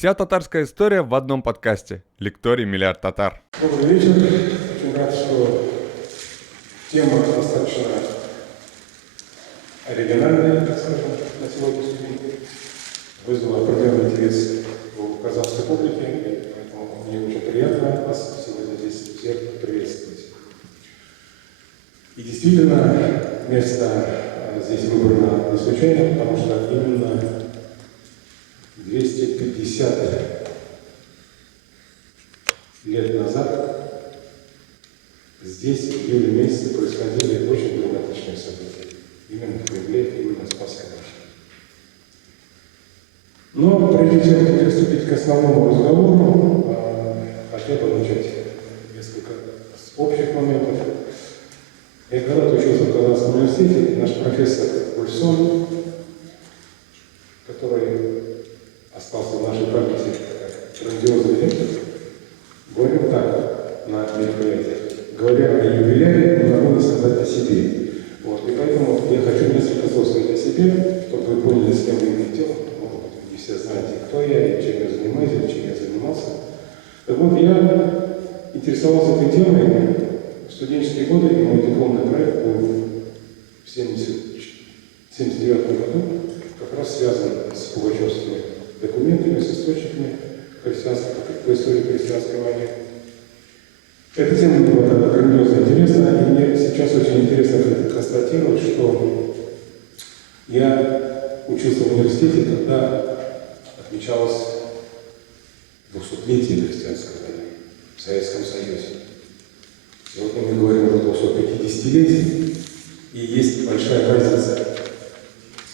Вся татарская история в одном подкасте. Лекторий «Миллиард татар». Добрый вечер. Очень рад, что тема достаточно оригинальная, так скажем, на сегодняшний день. Вызвала определенный интерес у казахской публики, поэтому мне очень приятно вас сегодня здесь всех приветствовать. И действительно, место здесь выбрано не случайно, потому что именно 250 лет назад здесь в июле месяце происходили очень драматичные события. Именно в Кремле, именно в Спасской башне. Но прежде чем приступить к основному разговору, хотел бы начать несколько с общих моментов. Я когда-то учился в Казанском университете, наш профессор Ульсон, который остался в нашей памяти как грандиозный лектор, говорил так на мероприятиях. Говоря о юбиляре, не могу не сказать о себе. Вот. И поэтому я хочу несколько слов сказать о себе, чтобы вы поняли, с кем вы имеете дело. Может быть, не все знаете, кто я и чем я занимаюсь, или чем я занимался. Так вот, я интересовался этой темой в студенческие годы, и мой дипломный проект был в 1979 году как раз связан с пугачевскими документами, с источниками христианской, по истории христианской войны. Эта тема мне была грандиозно интересна, и мне сейчас очень интересно констатировать, что я учился в университете, когда отмечалось 200-летие христианской войны в Советском Союзе. Сегодня мы говорим о 250-летии, и есть большая разница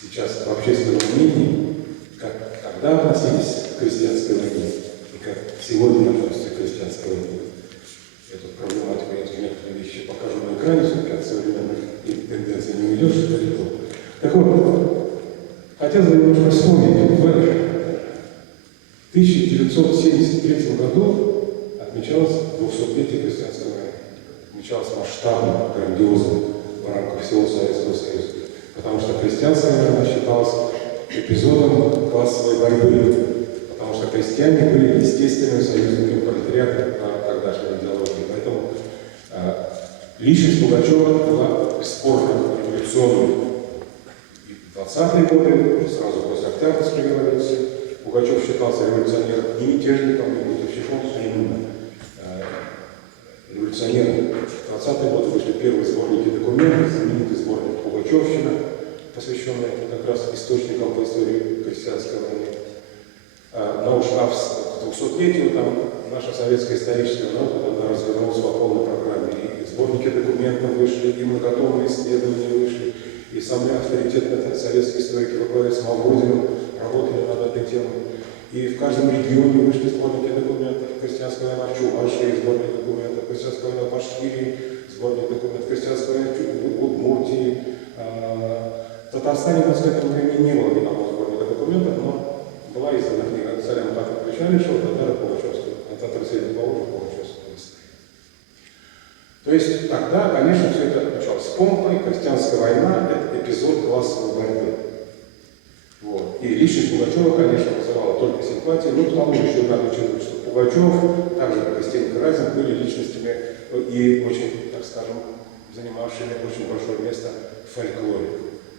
сейчас в общественном мнении, как тогда относились к христианской войне и как сегодня относятся к христианской войне. Эту проблематику я некоторые вещи покажу на экране, все-таки от современных тенденций не уйдешь далеко. Так вот, хотелось бы немножко вспомнить. В 1973 году отмечалось 200-летие христианской войны. Отмечалось масштабно, грандиозно в рамках всего Советского Союза. Потому что христианская война считалась эпизодом классовой борьбы. Потому что крестьяне были естественными союзниками пролетариата на тогдашней идеологии. Поэтому личность Пугачева была бесспорно революционной. И в 20-е годы, уже сразу после Октябрьской революции, Пугачев считался революционером, не мятежником, не бунтовщиком, а именно революционером. В 20-е годы вышли первые сборники документов, знаменитый сборник «Пугачевщина», посвященный как раз источникам по истории христианской войны. Но уж к 200-летию там наша советская историческая наука тогда развернулась по полной программе. И сборники документов вышли, и многотомные исследования вышли, и самые авторитетные советские историки во главе с Мавродиным работали над этой темой. И в каждом регионе вышли сборники документов. Христианская война в Чувашии, сборник документов, христианская война в Башкирии, сборник документов, христианская война в Удмуртии. В Татарстане у нас к этому времени не было никакого сборника документов, но была издана книга царя Мухаммада Ключалишева «Татары Пугачевского», «Татары Среднего Поволжья Пугачевского листа». То есть тогда, конечно, все это отмечалось с помпой. Христианская война – это эпизод классовой борьбы. Вот. И личность Пугачева, конечно, вызывала только симпатии. Ну, к тому же еще надо учитывать, что Пугачев, так же как и Стенька Разин, были личностями и очень, так скажем, занимавшими очень большое место в фольклоре.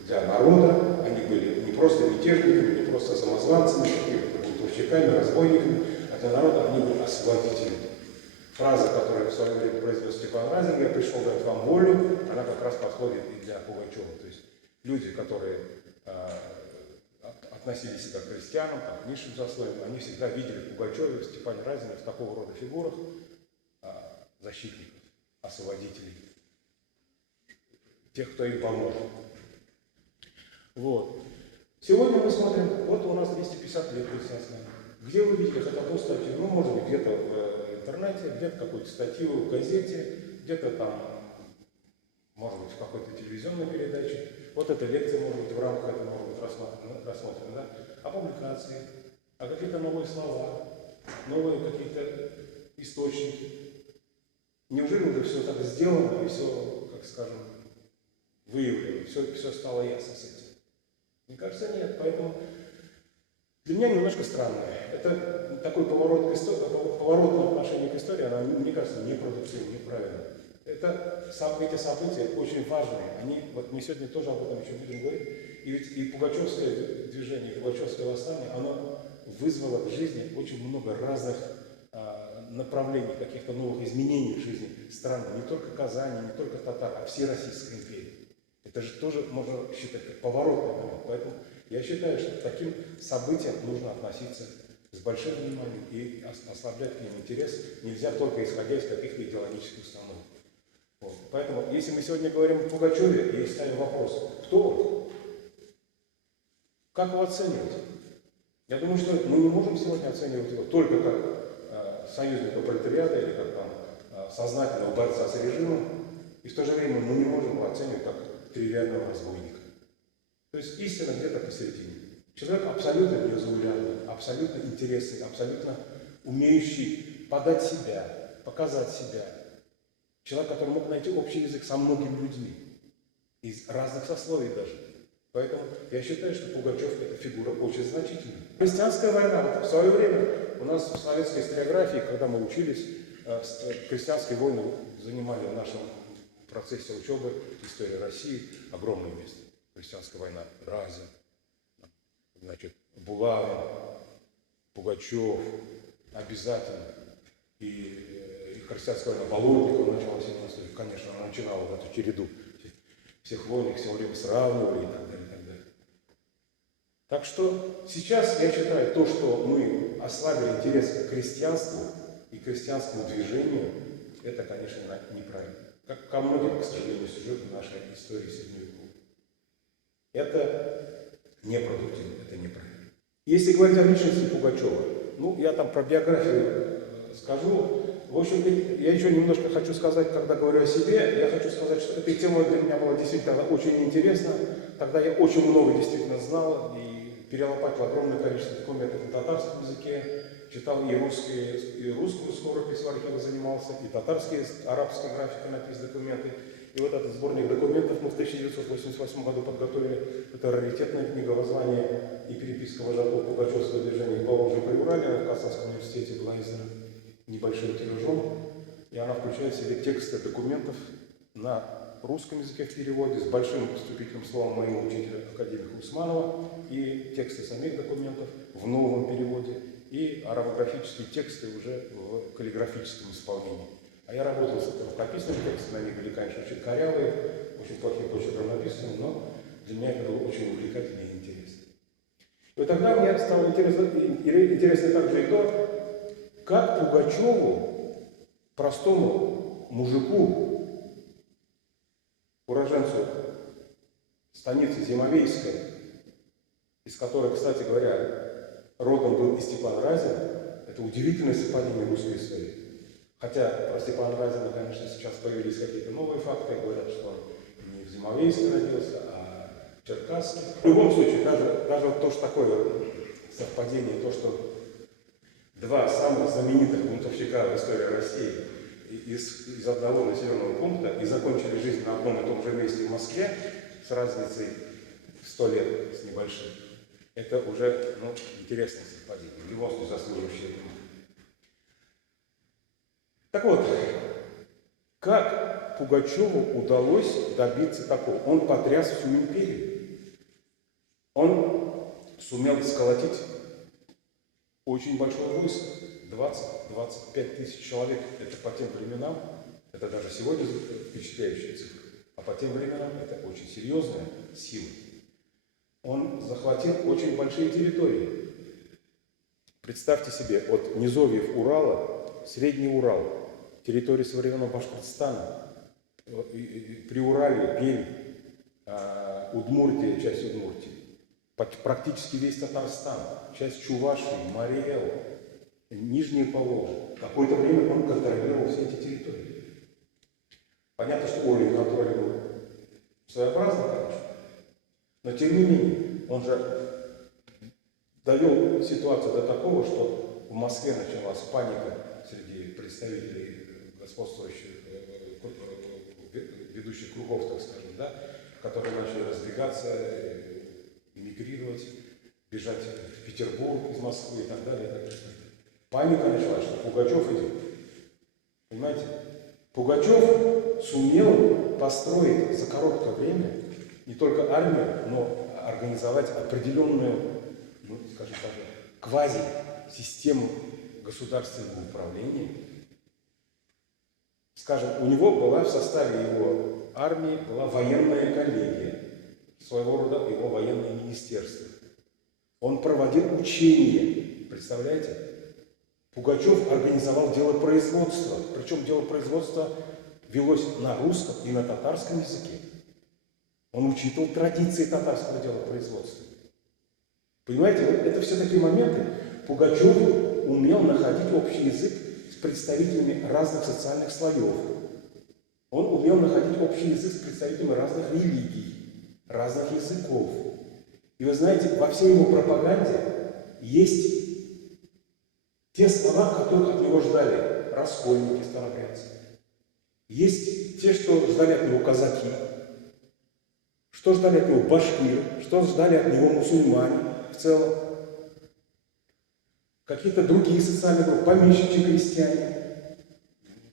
Для народа они были не просто мятежниками, не просто самозванцами, какими-то бунтовщиками, разбойниками, а для народа они были освободителями. Фраза, которую в свое время произнес Степан Разин: «Я пришел дать вам волю», она как раз подходит и для Пугачева. То есть люди, которые относили себя к христианам, к низшим заслоям, они всегда видели в Пугачеве, в Степане Разине, в такого рода фигурах защитников, освободителей, тех, кто им поможет. Вот. Сегодня мы смотрим, вот у нас 250 лет христианства. Где вы видели хотя бы статью? Ну, может быть, где-то в интернете, где-то какую-то статью в газете, где-то там, может быть, в какой-то телевизионной передаче. Вот эта лекция, может быть, в рамках этого может быть рассмотрена, да? А публикации, а какие-то новые слова, новые какие-то источники. Неужели уже все так сделано и все, как скажем, выявлено, все стало ясно с этим? Мне кажется, нет. Поэтому для меня немножко странное. Это такой поворот, поворотное отношение к истории, она, мне кажется, непродуктивно, неправильно. Эти события очень важные. Вот мы сегодня тоже об этом еще будем говорить. И ведь и Пугачевское движение, и Пугачевское восстание, оно вызвало в жизни очень много разных направлений, каких-то новых изменений в жизни страны. Не только Казани, не только татар, а всей Российской империи. Это же тоже можно считать как поворотный момент. Поэтому я считаю, что к таким событиям нужно относиться с большим вниманием и ослаблять к ним интерес. Нельзя только исходя из каких-то идеологических установок. Вот. Поэтому, если мы сегодня говорим о Пугачеве и ставим вопрос, кто он, как его оценивать? Я думаю, что мы не можем сегодня оценивать его только как союзника пролетариата или как там, сознательного борца с режимом, и в то же время мы не можем его оценивать как тривиального разбойника. То есть истина где-то посередине. Человек абсолютно незаурядный, абсолютно интересный, абсолютно умеющий подать себя, показать себя. Человек, который мог найти общий язык со многими людьми, из разных сословий даже. Поэтому я считаю, что Пугачев – это фигура очень значительная. Крестьянская война. Вот в свое время у нас в советской историографии, когда мы учились, крестьянские войны занимали в нашем процессе учебы истории России огромное место. Крестьянская война Разин, значит, Булавин, Пугачев, обязательно. И крестьянская война Болотникова начала 17 века, конечно, она начинала вот эту череду всех войн, их все время сравнивали и так далее, и так далее. Так что сейчас я считаю, то, что мы ослабили интерес к крестьянству и крестьянскому движению, это, конечно, неправильно. Как ко многим, к сожалению, сюжетам нашей истории Средневековья. Это непродуктивно, это неправильно. Если говорить о личности Пугачева, я там про биографию скажу. В общем, я еще немножко хочу сказать, когда говорю о себе, я хочу сказать, что эта тема для меня была действительно очень интересна. Тогда я очень много действительно знал и перелопатил огромное количество документов на татарском языке, читал и русскую скоропись в архивах занимался, и татарские, арабской графикой написаны документы. И вот этот сборник документов мы в 1988 году подготовили. Это раритетная книга воззвания и переписка вожаков Пугачевского движения по Волжье при Урале. Она в Казанском университете была издана небольшим тиражом. И она включает в себе тексты документов на русском языке в переводе с большим вступительным словом моего учителя академика Усманова и тексты самих документов в новом переводе и арабографические тексты уже в каллиграфическом исполнении. А я работал с рукописным текстом, они были, конечно, очень корявые, очень плохие почерком написаны, но для меня это было очень увлекательно и интересно. И вот тогда мне стало интересно также и то, как Пугачеву, простому мужику, уроженцу станицы Зимовейской, из которой, кстати говоря, родом был и Степан Разин, это удивительное совпадение русской истории. Хотя про Степана Разина, конечно, сейчас появились какие-то новые факты, говорят, что он не в Зимовейске родился, а в Черкасске. В любом случае, даже вот то, что такое совпадение, то, что два самых знаменитых бунтовщика в истории России из одного населенного пункта и закончили жизнь на одном и том же месте в Москве с разницей в 100 лет с небольшим, это уже интересное совпадение, в любом случае заслуживающее внимания. Так вот, как Пугачеву удалось добиться такого? Он потряс всю империю. Он сумел сколотить очень большое войско, 20-25 тысяч человек. Это по тем временам, это даже сегодня впечатляющая цифра, а по тем временам это очень серьезная сила. Он захватил очень большие территории. Представьте себе, от низовьев Урала, Средний Урал, территории современного Башкортостана, Приуралье, Пермь, Удмуртия, часть Удмуртии, практически весь Татарстан, часть Чувашии, Мариэл, Нижнее Поволжье. Какое-то время он контролировал все эти территории. Понятно, что уровень контроля был своеобразный, конечно, но тем не менее, он же довел ситуацию до такого, что в Москве началась паника среди представителей господствующих, ведущих кругов, так скажем, да, которые начали разбегаться, эмигрировать, бежать в Петербург из Москвы и так далее. И так далее. Паника началась, что Пугачев идет. Понимаете? Пугачев сумел построить за короткое время не только армию, но организовать определенную, ну, скажем так, квази-систему государственного управления. Скажем, у него была в составе его армии была военная коллегия, своего рода его военное министерство. Он проводил учения, представляете? Пугачев организовал дело производства, причем дело производства велось на русском и на татарском языке. Он учитывал традиции татарского дела производства. Понимаете, вот это все такие моменты. Пугачев умел находить общий язык с представителями разных социальных слоев. Он умел находить общий язык с представителями разных религий, разных языков. И вы знаете, во всей его пропаганде есть те слова, которых от него ждали раскольники, старобрядцы. Есть те, что ждали от него казаки, что ждали от него башкиры, что ждали от него мусульмане в целом. Какие-то другие социальные группы, помещичьи крестьяне,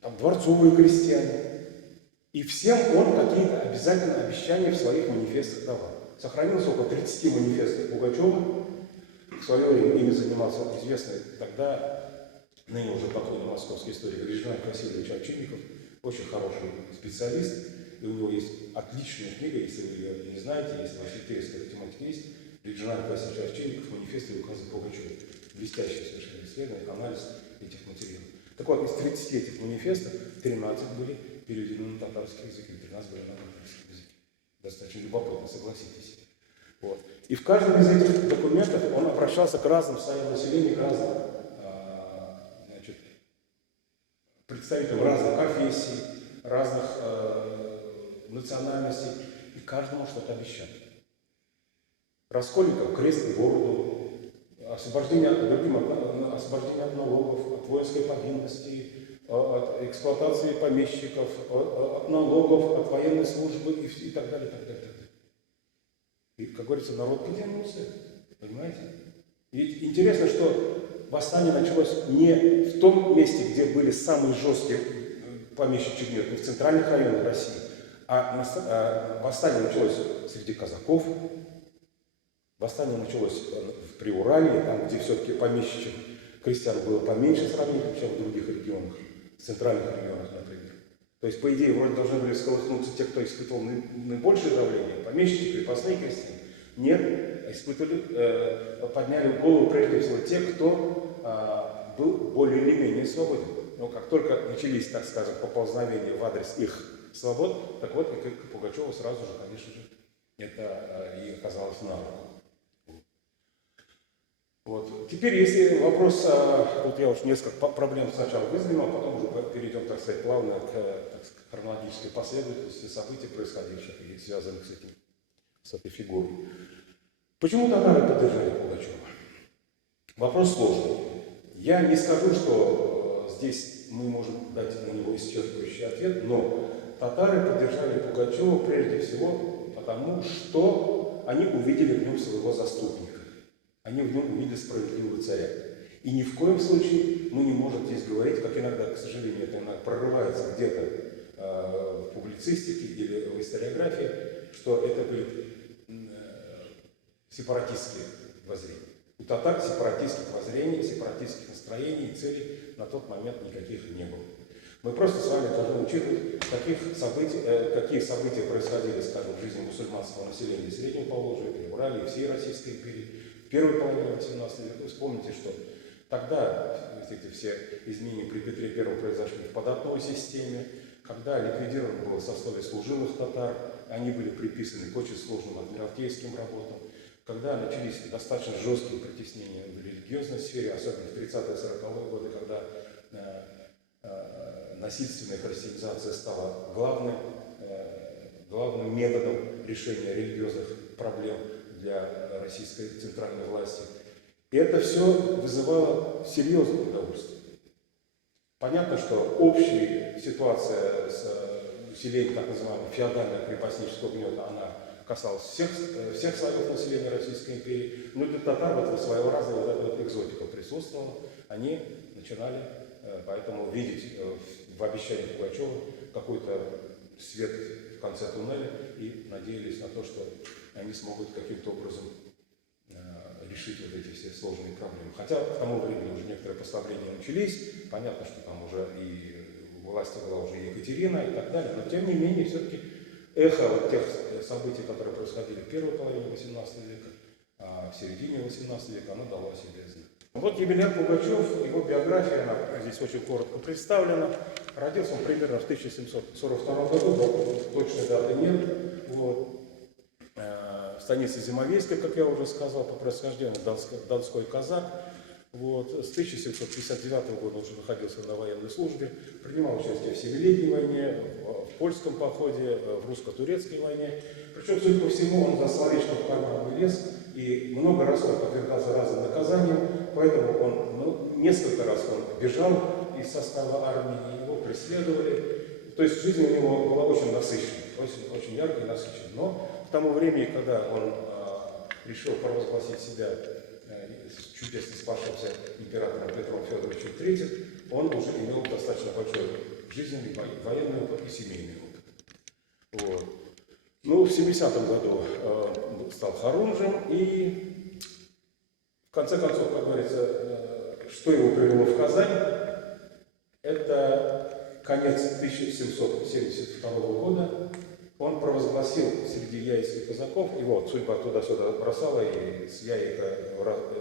там, дворцовые крестьяне. И всем он какие-то обязательно обещания в своих манифестах давал. Сохранилось около 30 манифестов Пугачева. В свое время ими занимался известный тогда, ныне уже покойный московский историк Режинальд Васильевич Овчинников, очень хороший специалист. И у него есть отличная книга, если вы ее не знаете, если в архитектурной тематике есть, Режинальд Васильевич Овчинников, манифест и указы Пугачева. Блестящий совершенно исследование, анализ этих материалов. Так вот, из 30 этих манифестов 13 были переведены на татарский язык, и 13 были на татарском языке. Достаточно любопытно, согласитесь. Вот. И в каждом из этих документов он обращался к разным слоям населения, к разным значит, представителям разных конфессий, разных национальностей, и каждому что-то обещал. Раскольникам крест и бороду, освобождение от налогов, от воинской повинности, от эксплуатации помещиков, от налогов, от военной службы и так далее, так далее, так далее. И, как говорится, народ потянулся, понимаете? И интересно, что восстание началось не в том месте, где были самые жесткие помещичьи гнеты, не в центральных районах России, а восстание началось среди казаков, восстание началось в Приуралье, там, где все-таки помещичьих крестьян было поменьше сравнительно, чем в других регионах, в центральных регионах, например. То есть, по идее, вроде должны были всколыхнуться те, кто испытывал наибольшее давление, помещичьи, крепостные крестьяне. Нет, подняли голову прежде всего те, кто был более или менее свободен. Но как только начались, так скажем, поползновения в адрес их свобод, так вот, как Пугачеву сразу же, конечно же, это и оказалось на руку. Вот. Теперь, если вопрос, тут я уж несколько проблем сначала вызвал, а потом уже перейдем, так сказать, плавно к хронологической последовательности событий, происходивших и связанных с этим, с этой фигурой. Почему татары поддержали Пугачева? Вопрос сложный. Я не скажу, что здесь мы можем дать на него исчерпывающий ответ, но татары поддержали Пугачева прежде всего потому, что они увидели в нем своего заступника. Они в нем увидели справедливого царя. И ни в коем случае мы не можем здесь говорить, как иногда, к сожалению, это иногда прорывается где-то в публицистике или в историографии, что это были сепаратистские воззрения. У татар сепаратистских воззрений, сепаратистских настроений и целей на тот момент никаких не было. Мы просто с вами должны учитывать, какие события происходили, скажем, в жизни мусульманского населения Среднего Поволжья, Приуралья и всей Российской империи в первой половине 18 века. Вспомните, что тогда эти все изменения при Петре I произошли в податной системе, когда ликвидировано было сословие служилых татар, они были приписаны к очень сложным адмиралтейским работам, когда начались достаточно жесткие притеснения в религиозной сфере, особенно в 30-40-е годы, когда насильственная христианизация стала главным методом решения религиозных проблем для российской центральной власти. И это все вызывало серьезное удовольствие. Понятно, что общая ситуация с усилением так называемого феодального крепостнического гнета, она касалось всех слоев населения Российской империи. Но для татар вот своеобразная вот эта вот экзотика присутствовала. Они начинали поэтому видеть в обещании Пугачева какой-то свет в конце туннеля и надеялись на то, что они смогут каким-то образом решить вот эти все сложные проблемы. Хотя к тому времени уже некоторые послабления начались, понятно, что там уже и власти была уже Екатерина и так далее, но тем не менее все-таки эхо вот тех событий, которые происходили в первой половине XVIII века, а в середине XVIII века, оно дало о себе знать. Вот Емельян Пугачев, его биография, она здесь очень коротко представлена. Родился он примерно в 1742 году, точной даты нет. Вот. Станица Зимовейская, как я уже сказал, по происхождению донской казак. Вот. С 1759 года он уже находился на военной службе, принимал участие в Семилетней войне, в польском походе, в русско-турецкой войне. Причем, судя по всему, он за словечко в карман не лез и много раз он подвергался разным наказаниям, поэтому он, несколько раз он бежал из состава армии, его преследовали. То есть жизнь у него была очень насыщенной, очень яркой и насыщенной. Но к тому времени, когда он решил провозгласить себя чудесно спасшимся императором Петром Федоровичем III, он уже имел достаточно большой жизненный, военный опыт и семейный опыт. Вот. Ну, в 70-м году стал хорунжем, и в конце концов, как говорится, что его привело в Казань, это конец 1772 года. Он провозгласил среди яицких казаков, его судьба туда-сюда бросала и с Яика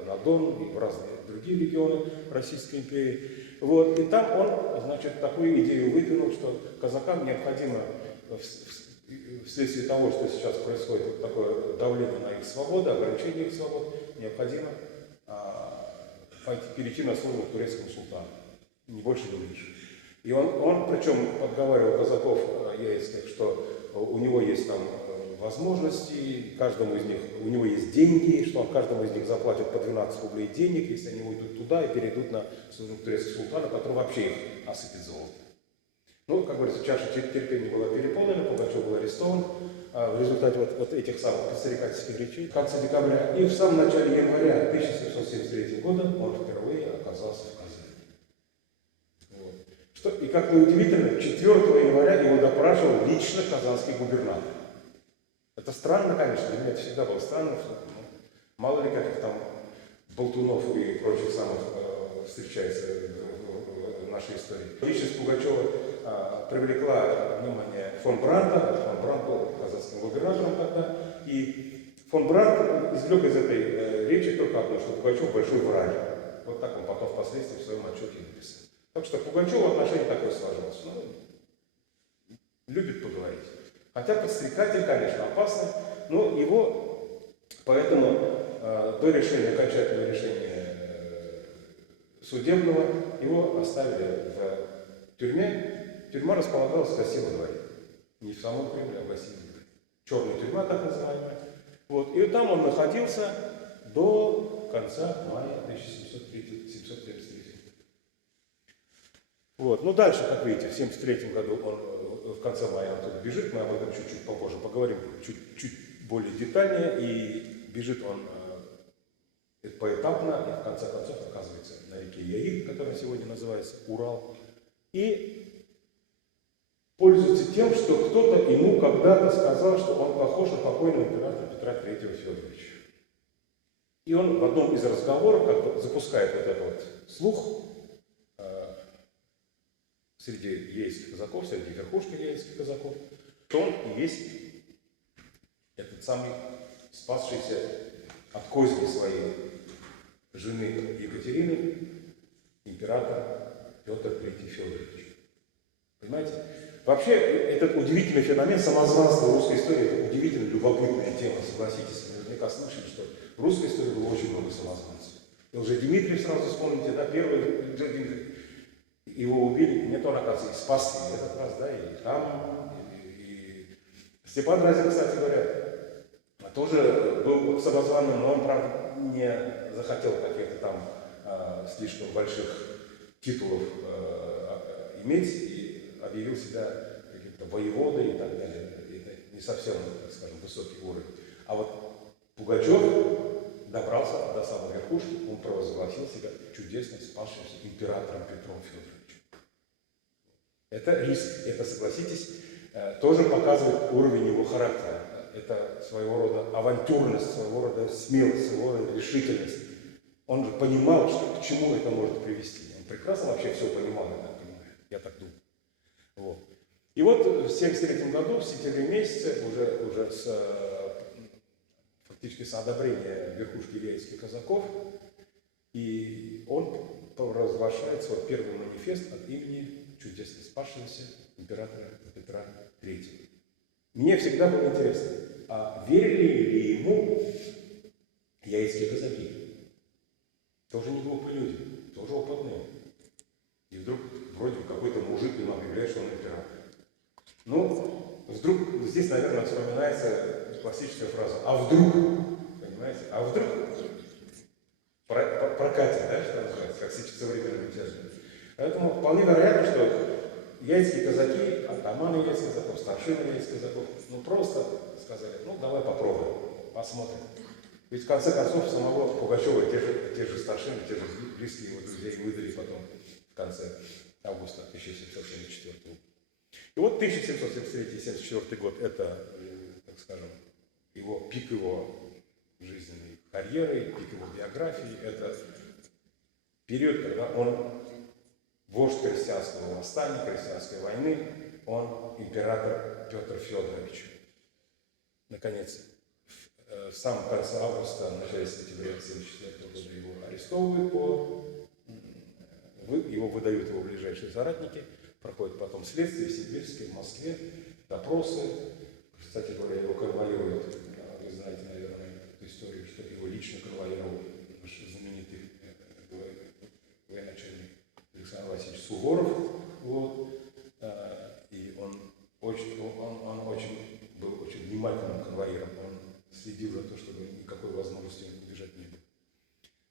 на Дон, и в разные другие регионы Российской империи. Вот. И там он, значит, такую идею выдвинул, что казакам необходимо, вследствие того, что сейчас происходит такое давление на их свободу, ограничение их свобод, необходимо перейти на службу к турецкому султану. Не больше, не меньше. И он причем подговаривал казаков яицких, что у него есть там возможности, каждому из них, у него есть деньги, что он каждому из них заплатит по 12 рублей денег, если они уйдут туда и перейдут на службу к турецкому султану, который вообще их осыпет золотом. Ну, как говорится, чаша терпения была переполнена, Пугачев был арестован в результате вот этих самых подстрекательских речей в конце декабря. И в самом начале января 1773 года он впервые оказался в Казани. Вот. И как неудивительно, 4 января его допрашивал лично казанский губернатор. Это странно, конечно, для меня это всегда было странно, что мало ли каких там болтунов и прочих самых встречается в нашей истории. Личность Пугачева привлекла внимание фон Бранта. Фон Брант был казанским губернатором тогда. И фон Брант извлек из этой речи только одно, что Пугачев большой враг. Вот так он потом впоследствии в своем отчете написал. Так что к Пугачеву отношение такое сложилось. Ну, любит поговорить. Хотя подстрекатель, конечно, опасный, но его, поэтому до решения, окончательного решения судебного, его оставили в тюрьме. Тюрьма располагалась в Гостином дворе. Не в самом Кремле, а в Гостином дворе. Черная тюрьма, так называемая. Вот. И там он находился до конца мая 1773. Вот. Ну, дальше, как видите, в 1973 году он в конце мая оттуда бежит. Мы об этом чуть-чуть попозже поговорим, чуть более детальнее. И бежит он поэтапно, и в конце концов оказывается на реке Яик, которая сегодня называется Урал. И пользуется тем, что кто-то ему когда-то сказал, что он похож на покойного императора Петра III Федоровича. И он в одном из разговоров как бы запускает вот этот вот слух среди яицких казаков, среди верхушки яицких казаков, что он и есть этот самый спасшийся от козни своей жены Екатерины император Петр III Федорович. Понимаете? Вообще, этот удивительный феномен самозванства в русской истории, это удивительно любопытная тема, согласитесь. Вы наверняка слышали, что в русской истории было очень много самозванцев. И уже Дмитрий, сразу вспомните, да, первый его убили, нет, он, оказывается, и спас и этот раз, да, и там, и Степан Разин, кстати говоря, тоже был самозваным, но он, правда, не захотел каких-то там слишком больших титулов иметь и объявил себя каким-то воеводой и так далее. Это не совсем, так скажем, высокий уровень. А вот Пугачев добрался до самой верхушки, он провозгласил себя чудесно спасшимся императором Петром Федоровичем. Это риск, это, согласитесь, тоже показывает уровень его характера. Это своего рода авантюрность, своего рода смелость, своего рода решительность. Он же понимал, что, к чему это может привести. Он прекрасно вообще все понимал, я так думаю. Вот. И вот в 1973 году, в сентябре месяце, уже фактически с одобрения верхушки ельцинских казаков, и он провозглашает свой первый манифест от имени чудесно спасшегося императора Петра III. Мне всегда было интересно, а верили ли ему ельцинские казаки? Тоже не глупые люди, тоже опытные. И вдруг вроде бы какой-то мужик им объявляет, что он император. Ну, вдруг здесь, наверное, вспоминается классическая фраза «а вдруг?», понимаете? «А вдруг?» Прокатит, да, что называется, как современный термин. Поэтому вполне вероятно, что ельцинские казаки, атаманы ельцинских казаков, старшины ельцинских казаков, ну просто сказали, ну давай попробуем, посмотрим. Ведь в конце концов самого Пугачева те же старшины, те же близкие его друзья выдали потом в конце августа 1774 года. И вот 1773-74 год – это, так скажем, пик его жизненной карьеры, пик его биографии. Это период, когда он вождь крестьянского восстания, крестьянской войны, он император Петр Федорович. Наконец, в самом конце августа, в начале сентября 1974 года его арестовывают, его выдают его ближайшие соратники, проходит потом следствие в Сибирске, в Москве, допросы. Кстати говоря, его конвоируют, вы знаете, наверное, эту историю, что его лично конвоировал наш знаменитый военачальник Александр Васильевич Суворов. Вот. И он был очень внимательным конвоиром. Он следил за то, чтобы никакой возможности убежать не было.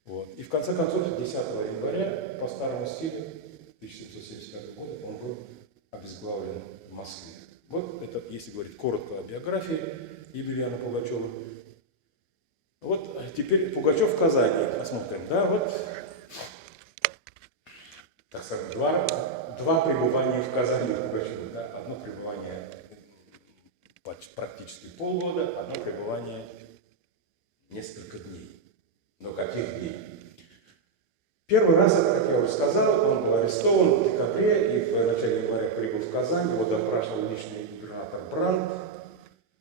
Вот. И в конце концов, 10 января, по старому стилю, 1775 года, он был обезглавлен в Москве. Вот это, если говорить коротко о биографии Емельяна Пугачева. Вот теперь Пугачев в Казани. Посмотрим, да, вот, так сказать, два пребывания в Казани Пугачева. Да? Одно пребывание практически полгода, одно пребывание несколько дней. Но каких дней? Первый раз, как я уже сказал, он был арестован в декабре и в начале января прибыл в Казань, его допрашивал личный губернатор Брандт.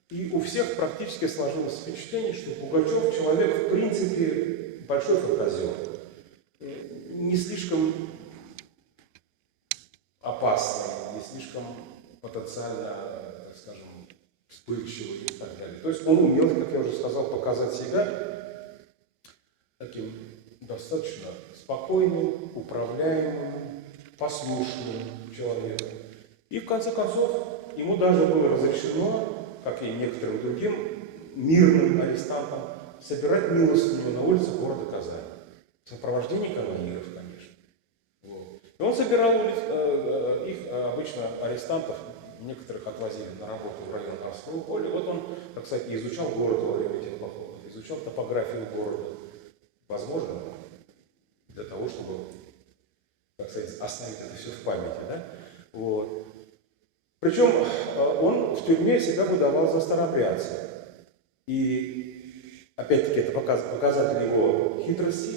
И у всех практически сложилось впечатление, что Пугачев человек, в принципе, большой фантазер. Не слишком опасный, не слишком потенциально, так скажем, вспыльчивый и так далее. То есть он умел, как я уже сказал, показать себя таким достаточно спокойным, управляемым, послушным человеком. И в конце концов ему даже было разрешено, как и некоторым другим мирным арестантам, собирать милостыню на улице города Казани. В сопровождении конвоиров, конечно. Вот. И он собирал их, обычно арестантов, некоторых отвозили на работу в район Арского поля. Вот он, так сказать, изучал город во время этих походов, изучал топографию города. Возможно, для того, чтобы, так сказать, оставить это все в памяти. Да? Вот. Причем он в тюрьме себя выдавал за старообрядца. И опять-таки это показатель его хитрости.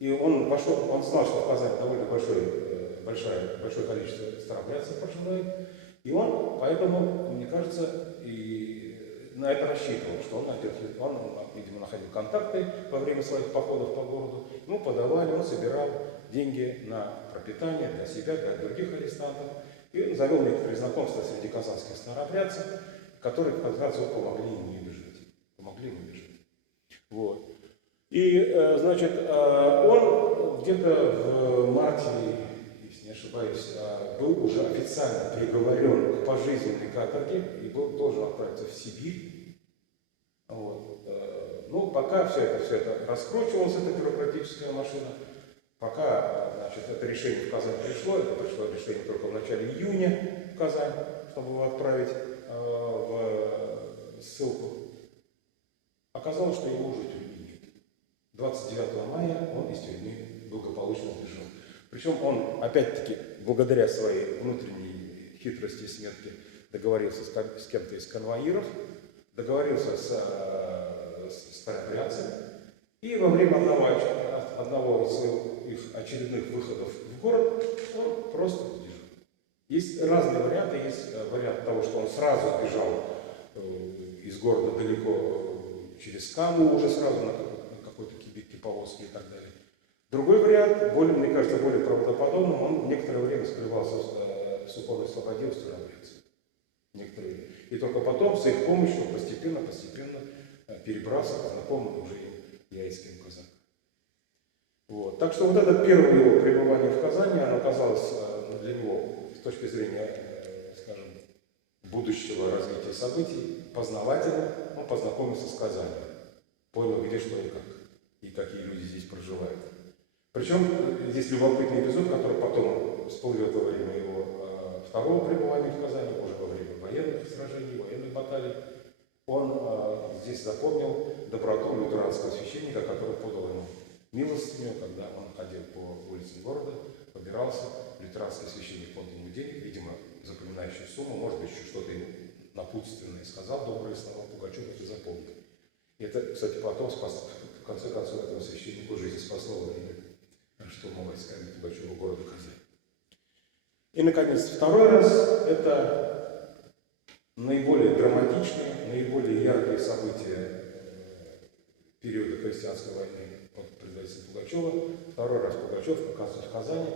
И он знал, что в Казани довольно большое количество старообрядцев проживает. И он, поэтому, мне кажется, и на это рассчитывал, что он, видимо, находил контакты во время своих походов по городу. Ему подавали, он собирал деньги на пропитание для себя, для других арестантов. И завел некоторые знакомства среди казанских старообрядцев, которые, как раз, помогли ему не бежать. Вот. И, значит, он где-то в марте, если не ошибаюсь, был уже официально приговорен к пожизненной каторге и должен отправиться в Сибирь. Вот. Ну, пока все это раскручивалось, эта бюрократическая машина, пока, значит, это решение в Казань пришло, это пришло решение только в начале июня в Казань, чтобы его отправить в ссылку. оказалось, что его уже в тюрьме нет. 29 мая он из тюрьмы благополучно сбежал. Причем он, опять-таки, благодаря своей внутренней хитрости и сметке, договорился с кем-то из конвоиров, договорился с старообрядцем, и во время одного из их очередных выходов в город он просто сбежал. Есть разные варианты. Есть вариант того, что он сразу сбежал из города далеко через Каму, уже сразу на какой-то кибитке, повозке и так далее. Другой вариант, мне кажется, более правдоподобным, он некоторое время скрывался в Суховой Слободе у старообрядцев. Некоторые. И только потом с их помощью постепенно перебрался к знакомым уже яицким казакам. Вот. Так что вот это первое его пребывание в Казани, оно оказалось для него с точки зрения, скажем, будущего развития событий познавательным. Он познакомился с Казанью, понял, где что и как, и какие люди здесь проживают. Причем здесь любопытный эпизод, который потом всплывет во время его второго пребывания в Казани, уже во время военных сражений, военных баталий. Он здесь запомнил доброту лютеранского священника, который подал ему милостыню, когда он ходил по улицам города, побирался, лютеранский священник подал ему денег, видимо, запоминающую сумму, может быть, еще что-то ему напутственное сказал, добрые слова, Пугачев это запомнил. И это, кстати, потом в конце концов, этого священнику жизнь спасло во время штурма войсками Пугачева города Казань. И, наконец, второй раз это наиболее драматичные, наиболее яркие события периода крестьянской войны под предводительством Пугачева. Второй раз Пугачев оказывается в Казани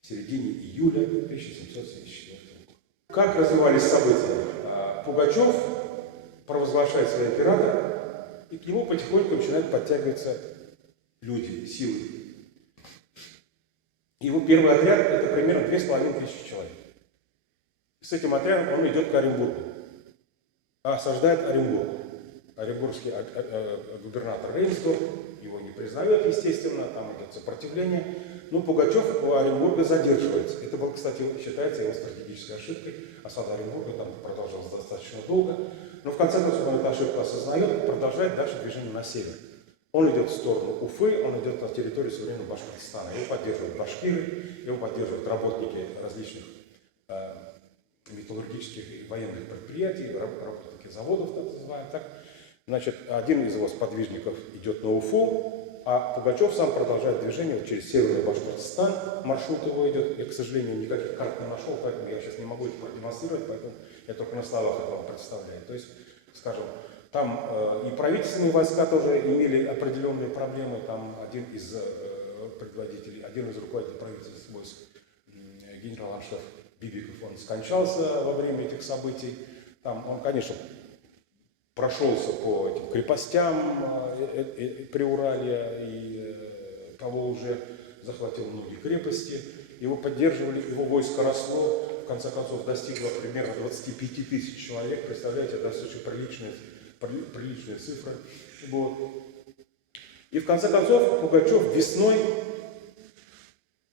в середине июля 1774 года. Как развивались события? Пугачев провозглашает себя императором, и к нему потихоньку начинают подтягиваться люди, силы. Его первый отряд – это примерно 2500 человек. С этим отрядом он идет к Оренбургу, осаждает Оренбург. Оренбургский губернатор Рейнсдорф его не признает, естественно, там идет сопротивление. Но Пугачев у Оренбурга задерживается. Это был, кстати, считается его стратегической ошибкой. Осада Оренбурга там продолжалась достаточно долго. Но в конце концов он эту ошибку осознает и продолжает дальше движение на север. Он идет в сторону Уфы, он идет на территорию современного Башкортостана. Его поддерживают башкиры, его поддерживают работники различных металлургических и военных предприятий, работники заводов, так называемых. Значит, один из его сподвижников идет на Уфу, а Пугачев сам продолжает движение вот через северный Башкортостан. Маршрут его идет. Я, к сожалению, никаких карт не нашел, поэтому я сейчас не могу это продемонстрировать, поэтому я только на словах это вам представляю. То есть, скажем, там и правительственные войска тоже имели определенные проблемы. Там один из предводителей, один из руководителей правительственных войск, генерал-аншеф Бибиков, он скончался во время этих событий. Там он, конечно, прошелся по этим крепостям Приуралья и Поволжья, захватил многие крепости. Его поддерживали, его войско росло, в конце концов достигло примерно 25 тысяч человек. Представляете, достаточно приличные цифры. Вот. И в конце концов Пугачев весной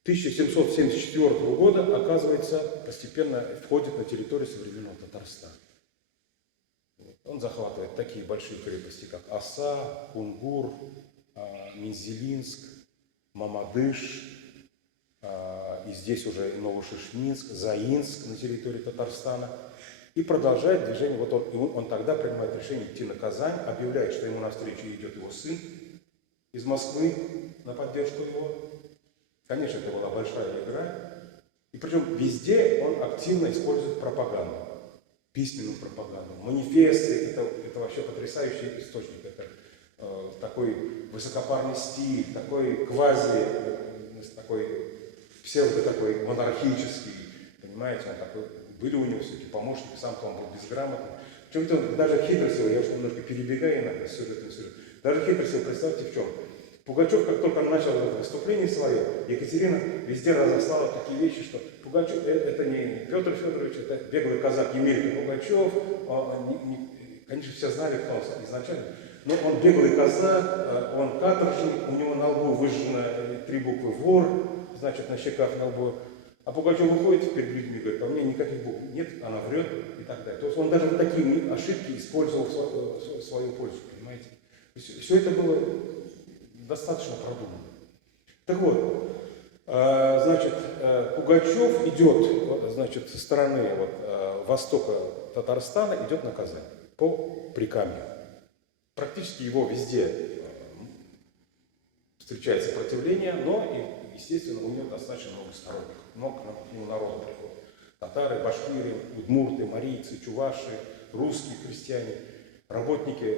1774 года, оказывается, постепенно входит на территорию современного Татарстана. Он захватывает такие большие крепости, как Оса, Кунгур, Мензелинск, Мамадыш, и здесь уже и Новошишминск, Заинск на территории Татарстана. И продолжает движение. Вот он тогда принимает решение идти на Казань, объявляет, что ему навстречу идет его сын из Москвы на поддержку его. Конечно, это была большая игра. И причем везде он активно использует пропаганду, письменную пропаганду. Манифесты – это вообще потрясающий источник. Это такой высокопарный стиль, такой квази, такой такой монархический, понимаете, он такой, были у него все-таки помощники, сам-то он был безграмотный. Причем даже хитрость его, я уж немножко перебегаю иногда с сюжета на сюжет, даже хитрость его, представьте, в чем. Пугачев, как только начал это выступление свое, Екатерина везде разослала такие вещи, что Пугачев, это не Петр Федорович, это беглый казак Емелька Пугачев. Конечно, все знали, кто он изначально. Но он беглый казак, он каторжник, у него на лбу выжжено 3 буквы «вор», значит, на щеках, на лбу. А Пугачев выходит перед людьми и говорит: а у меня никаких букв нет, она врет и так далее. То есть он даже такие ошибки использовал в свою пользу, понимаете? понимаете? Все это было достаточно продумано. Так вот, значит, Пугачев идет, значит, со стороны востока Татарстана, идет на Казань по Прикамью. Практически его везде встречает сопротивление, но, естественно, у него достаточно много сторонников, много народу приходит. Татары, башкиры, удмурты, марийцы, чуваши, русские крестьяне, работники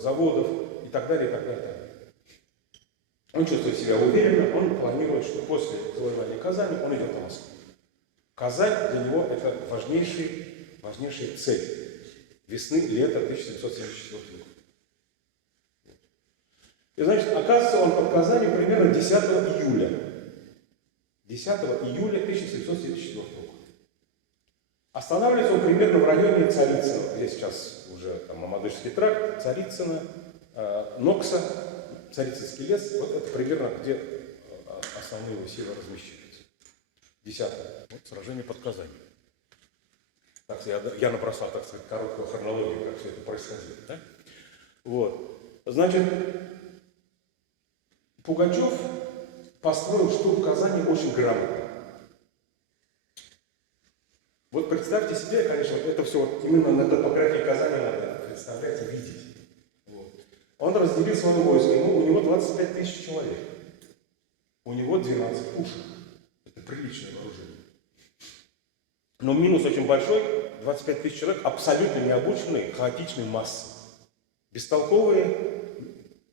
заводов и так далее, и так далее, и так далее. Он чувствует себя уверенно, он планирует, что после завоевания Казани он идет на Москву. Казань для него это важнейшая цель весны-лета 1774 года. И, значит, оказывается, он под Казанью примерно 10 июля. 10 июля 1774 года. Останавливается он примерно в районе Царицына, где сейчас уже там Мамадышский тракт, Царицына, Нокса, Царицынский лес. Вот это примерно где основные его силы размещаются. 10 вот сражение под Казанью. Так, я набросал, так сказать, короткую хронологию, как все это происходило. Да? Вот. Значит, Пугачев построил штурм Казани очень грамотно. Вот представьте себе, конечно, это все вот именно на топографии Казани надо представлять и видеть. Вот. Он разделил свое войско, у него 25 тысяч человек. У него 12 пушек. Это приличное вооружение. Но минус очень большой, 25 тысяч человек абсолютно необученные, хаотичные массы. Бестолковые,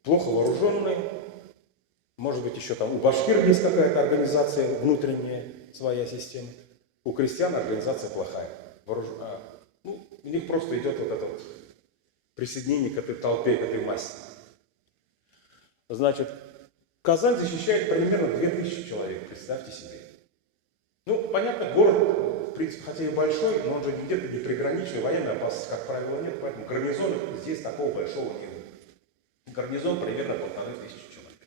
плохо вооруженные. Может быть, еще там у башкир есть какая-то организация внутренняя, своя система. У крестьян организация плохая. У них просто идет вот это вот присоединение к этой толпе, к этой массе. Значит, Казань защищает примерно 2000 человек, представьте себе. Ну, понятно, город, в принципе, хотя и большой, но он же где-то не приграничный, военной опасности, как правило, нет, поэтому гарнизона здесь такого большого не было. Гарнизон примерно 1500 человек.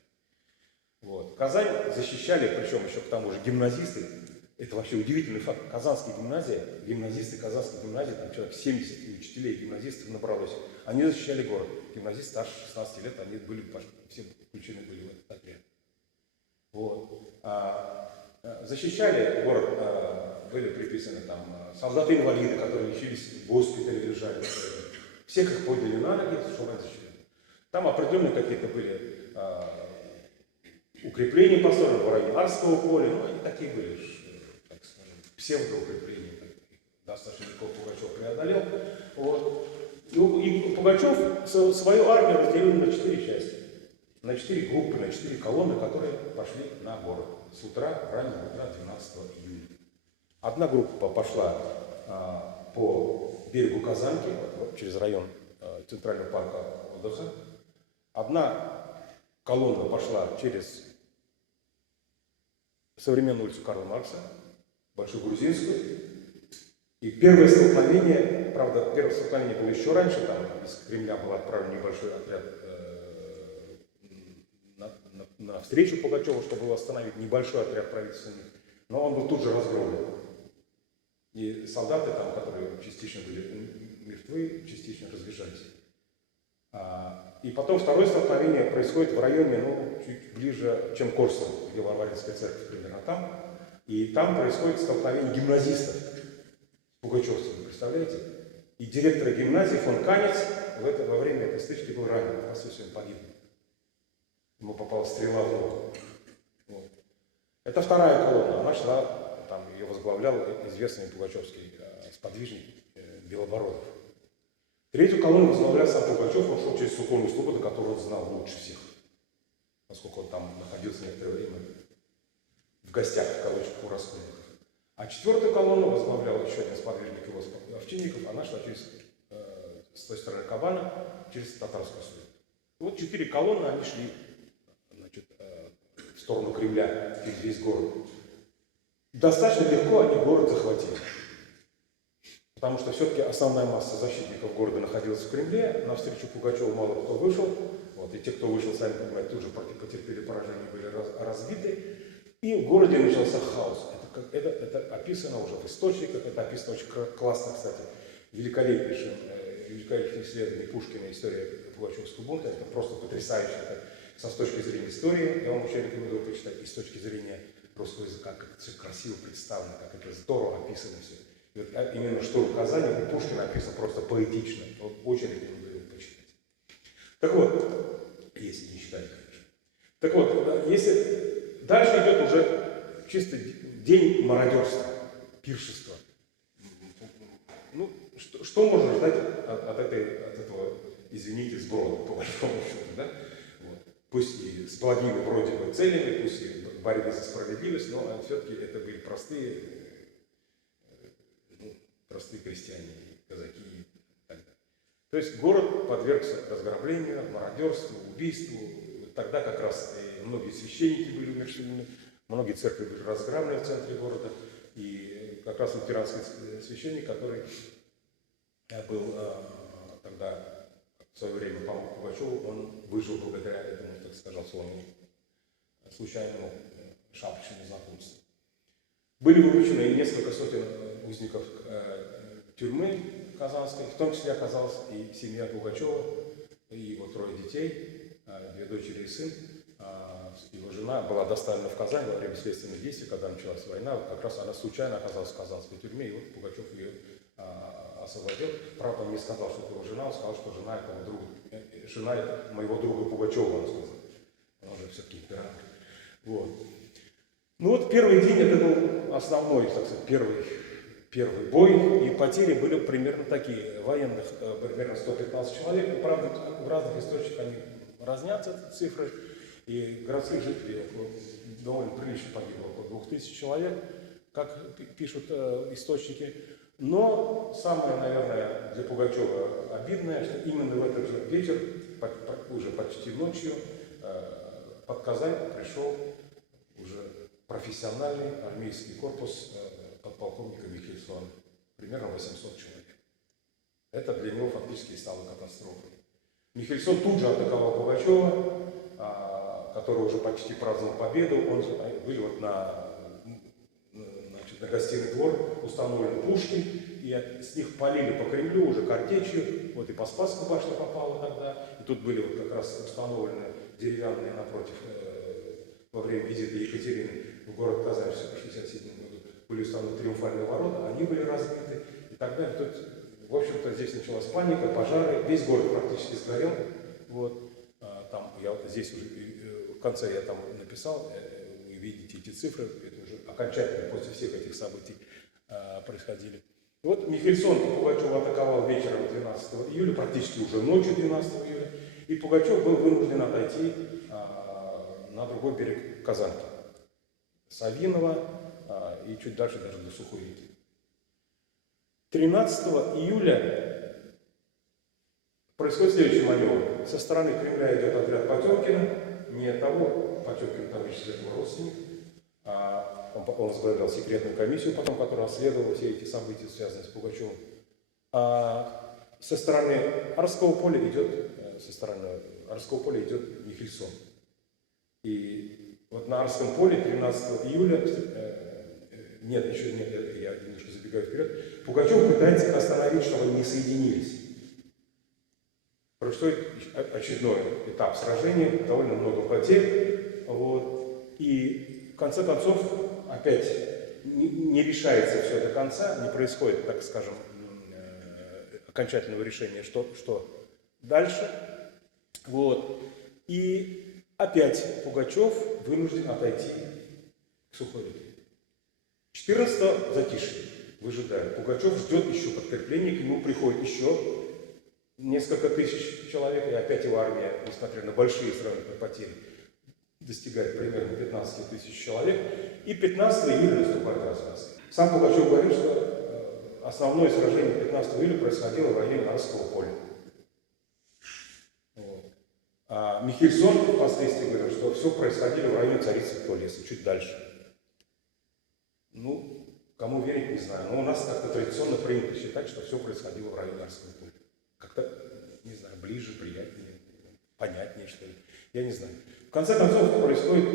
Вот. Казань защищали, причем еще к тому же гимназисты. Это вообще удивительный факт. Казанская гимназия, гимназисты Казанской гимназии, там человек 70 учителей, гимназистов набралось. Они защищали город. Гимназисты старше 16 лет, они были, все включены были в этот отряд. Вот. Защищали город, были приписаны там солдаты-инвалиды, которые лечились в госпитале, лежали. Всех их подняли на ноги, чтобы они защищали. Там определенные какие-то были укрепления построены в районе Арского поля, ну они такие были, так скажем, псевдоукрепления. Достаточно легко Пугачев преодолел. Вот. И Пугачев свою армию разделил на 4 части. На 4 группы, на 4 колонны, которые пошли на город. С утра, раннего утра 12 июля. Одна группа пошла по берегу Казанки, через район Центрального парка отдыха. Одна колонна пошла через современную улицу Карла Маркса, Большую Грузинскую. И первое столкновение, правда, первое столкновение было еще раньше, там из Кремля был отправлен небольшой отряд на встречу Пугачеву, чтобы его остановить, небольшой отряд правительственных, но он был тут же разгромлен. И солдаты там, которые частично были мертвы, частично разбежались. И потом второе столкновение происходит в районе, чуть ближе, чем Корсун, где Варваринская церковь, примерно там. И там происходит столкновение гимназистов с пугачевцами, представляете? И директор гимназии фон Канец во время этой стычки был ранен, впоследствии он погиб. Ему попала стрела в ногу. Вот. Это вторая колонна, она шла, там ее возглавлял известный пугачевский сподвижник Белобородов. Третью колонну возглавлял сам Пугачев, он шел через Суконную Слободу, которую он знал лучше всех, поскольку он там находился некоторое время в гостях, в кавычках, у раскольников. А четвертую колонну возглавлял еще один сподвижник его Овчинников, она шла с той стороны Кабана, через Татарскую Слободу. Вот 4 колонны, они шли, значит, в сторону Кремля, через весь город. Достаточно легко они город захватили. Потому что все-таки основная масса защитников города находилась в Кремле, навстречу Пугачеву мало кто вышел, вот, и те, кто вышел, сами понимаете, тут же потерпели поражение, были разбиты, и в городе начался хаос. Это описано уже в источниках, это описано очень классно, кстати, великолепнейшим великолепных исследований Пушкина «История Пугачевского бунта». Это просто потрясающе. Это с точки зрения истории, я вам очень рекомендую почитать, и с точки зрения русского языка, как это все красиво представлено, как это здорово описано все. И вот именно штурм Казани у Пушкина описано просто поэтично. Вот очень рекомендую его почитать. Так вот, если не читали, конечно. Так вот, если дальше идет уже чисто день мародерства, пиршества. Ну, что можно ждать от этого, извините, сброда, по большому счету, да? Вот. Пусть и с благими вроде бы целями, пусть и в борьбе за справедливость, но все-таки это были простые крестьяне, казаки и так далее. То есть город подвергся разграблению, мародерству, убийству. Тогда как раз и многие священники были умерщвлены, многие церкви были разграблены в центре города. И как раз лютеранский священник, который был тогда в свое время помог Пугачеву, он выжил благодаря этому, так сказал, своему случайному шапочному знакомству. Были выпущены несколько сотен узников тюрьмы казанской, в том числе оказалась и семья Пугачева, и его 3 детей, 2 дочери и сын. Его жена была доставлена в Казань во время следственных действий, когда началась война. Как раз она случайно оказалась в казанской тюрьме, и вот Пугачев ее освободил. Правда, он не сказал, что это его жена, он сказал, что жена этого друга, жена это моего друга Пугачева, он сказал. Он же все-таки император. Вот. Ну вот первый день это был основной, так сказать, первый бой, и потери были примерно такие. Военных примерно 115 человек. Правда, в разных источниках они разнятся, эти цифры. И городских жителей довольно прилично погибло, около 2000 человек, как пишут источники. Но самое, наверное, для Пугачева обидное, что именно в этот же вечер, уже почти ночью, под Казань пришел уже профессиональный армейский корпус подполковника Михельсона. Примерно 800 человек. Это для него фактически стало катастрофой. Михельсон тут же атаковал Пугачева, который уже почти праздновал победу. Он вывел на гостиный двор, установлены пушки, и с них полили по Кремлю уже картечью. Вот и по Спасской башне попало тогда. И тут были вот как раз установлены деревянные напротив, во время визита Екатерины в город Казань в 1967 году, были установлены триумфальные ворота, они были разбиты и так далее. Тут, в общем-то, здесь началась паника, пожары, весь город практически сгорел. Вот. Там, здесь уже в конце я там написал, вы видите эти цифры, это уже окончательно после всех этих событий происходили. Вот Михельсон Пугачева атаковал вечером 12 июля, практически уже ночью 12 июля, и Пугачев был вынужден отойти на другой берег Казанки, Савиново и чуть дальше даже до Сухой реки. 13 июля происходит следующий маневр. Со стороны Кремля идет отряд Потемкина, не того, Потемкин там еще его родственник, он возглавлял секретную комиссию, потом, которая расследовала все эти события, связанные с Пугачевым. Со стороны Арского поля идет Михельсон. И вот на Арском поле 13 июля, я немножко забегаю вперед, Пугачев пытается остановить, чтобы они не соединились. Происходит очередной этап сражения, довольно много потерь. Вот, и в конце концов опять не решается все до конца, не происходит, так скажем, окончательного решения, что дальше. Вот. И опять Пугачев вынужден отойти к Сухой реке. 14-го затишье, выжидает. Пугачев ждет еще подкрепления, к нему приходит еще несколько тысяч человек, и опять его армия, несмотря на большие сравнительные потери, достигает примерно 15 тысяч человек, и 15 июля наступает развязка. Сам Пугачев говорит, что основное сражение 15 июля происходило в районе Арского поля. Вот. А Михельсон впоследствии говорил, что все происходило в районе Царицынского леса, чуть дальше. Ну, кому верить, не знаю, но у нас как-то традиционно принято считать, что все происходило в районе Арского поля. Как-то, не знаю, ближе, приятнее, понятнее, что ли. Я не знаю. В конце концов, происходит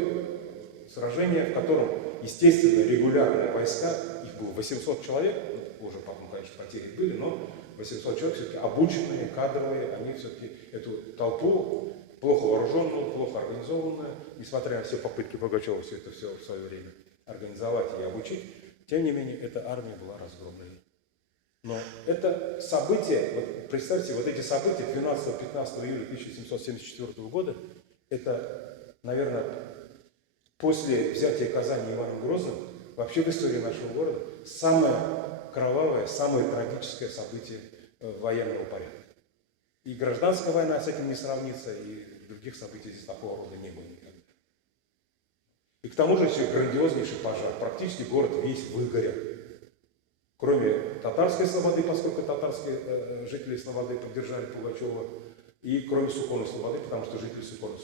сражение, в котором, естественно, регулярные войска, их было 800 человек, уже потом, конечно, потери были, но 800 человек все-таки обученные, кадровые, они все-таки эту толпу, плохо вооруженную, плохо организованную, несмотря на все попытки Пугачева все это все в свое время организовать и обучить, тем не менее, эта армия была разгромлена. Но это событие, вот представьте, вот эти события 12-15 июля 1774 года, это, наверное, после взятия Казани Иваном Грозным, вообще в истории нашего города, самое кровавое, самое трагическое событие военного порядка. И гражданская война с этим не сравнится, и других событий здесь такого рода не было никогда. И к тому же еще грандиознейший пожар. Практически город весь выгорел. Кроме татарской слободы, поскольку татарские жители слободы поддержали Пугачева, и кроме Суконной слободы, потому что жители Суконной